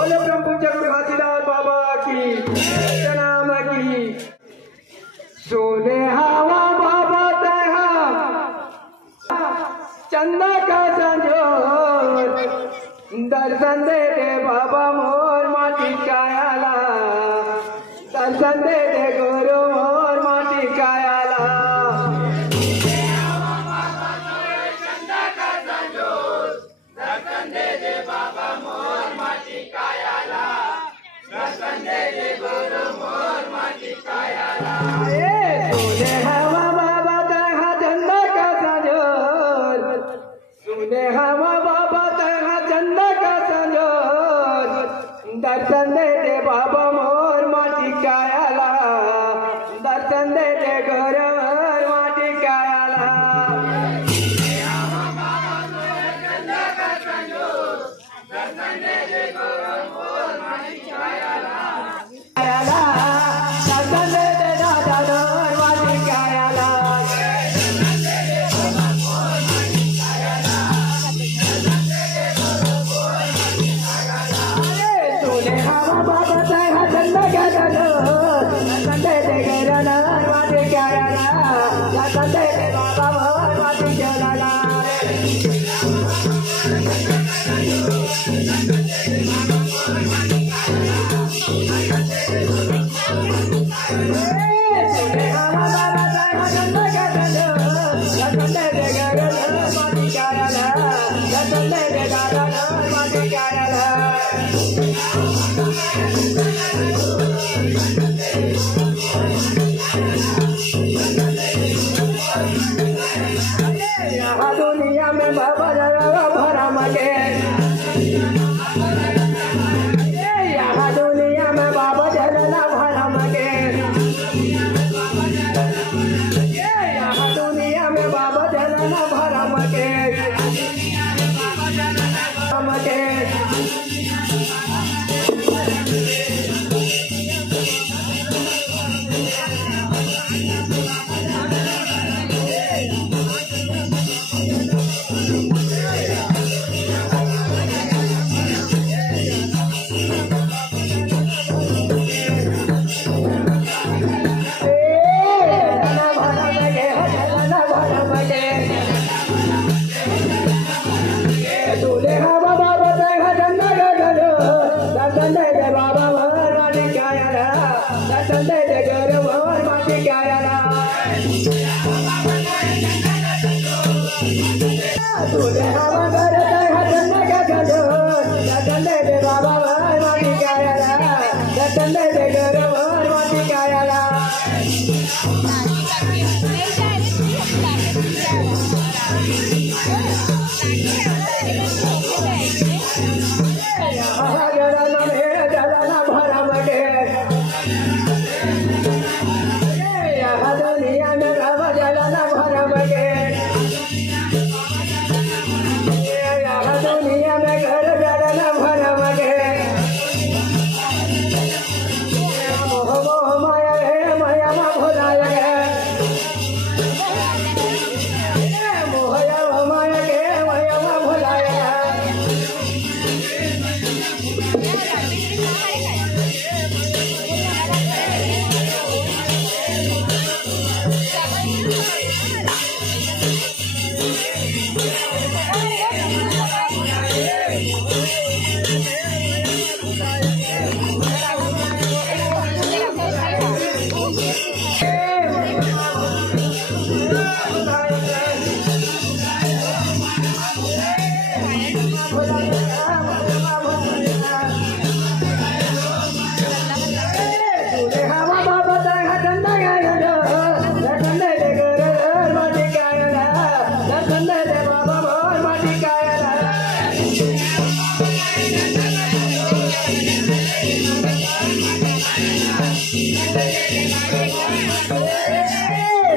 बोले ब्रह्म जगुरु हाथीलाल बाबा की नाम की। सोने हवा बाबा तहा चंदा का संजोर दर्शन दे दे बाबा मोर माटी कायाला दर्शन दे दे गुरु मोर माटी कायाला। चंदा का संजोर दर्शन दे दे बाबा मोर माटी कायाला दर्शन दे दे गुरु मोर माटी कायाला। सोने हवा बाबा तहा चंदा का संजोर सुने हवा बाबा तहा चंदा का संजोर दर्शन दे दे बाबा मोर माटी कायाला दर्शन दे दे गुरु मोर माटी कायाला। चंदा का संजोर दर्शन दे दे गुरु मोर माटी कायाला दर्शन दे दे दादा मोर माटी कायाला। सोने हवा बाबा तहा चंदा का संजोर दर्शन दे दे गुरु मोर माटी कायाला दर्शन दे दे बाबा मोर माटी कायाला। सोने हवा बाबा तहा चंदा का संजोर दर्शन दे दे गुरु मोर माटी कायाला दर्शन दे दे दादा मोर माटी कायाला। यहाँ दुनिया में बाबा जरा भरा मगे यहाँ दुनिया में बाबा जरा भरा मगे यहाँ दुनिया में बाबा जरा भरा मगे मगे। सोने हवा बाबा तहा चंदा का संजोर दर्शन दे दे बाबा मोर माटी कायाला दर्शन दे दे गुरु मोर माटी कायाला। सोने हवा बाबा तहा चंदा का संजोर दर्शन दे दे बाबा मोर माटी कायाला दर्शन दे दे गुरु मोर माटी कायाला। यहाँ जरा में जरा भरा मगे यहाँ दुनिया में बाबा जरा भरा मगे यहाँ दुनिया में घर जरा भरा मगे। मोह मोह माया है माया मा भुलाया है मोहया माया के माया मा भुलाया है। सोने हवा बाबा तहा चंदा का संजोर दर्शन दे दे गुरु मोर माटी कायाला दर्शन दे दे बाबा मोर माटी कायाला।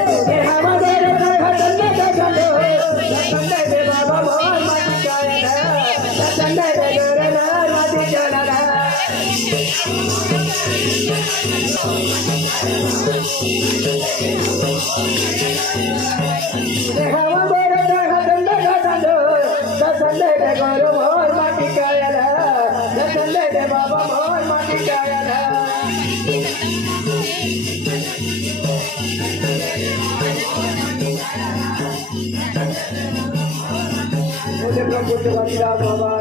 सोने हवा बाबा तहा चंदा का संजोर दर्शन दे दे बाबा मोर माटी कायाला दर्शन दे दे गुरु मोर माटी कायाला। हवा बाबा तहा चंदा का संजोर दर्शन दे दे गुरु मोर माटी कायाला दर्शन दर्शन दे बाबा मोर माटी कायाला मुझे प्रभु बाबा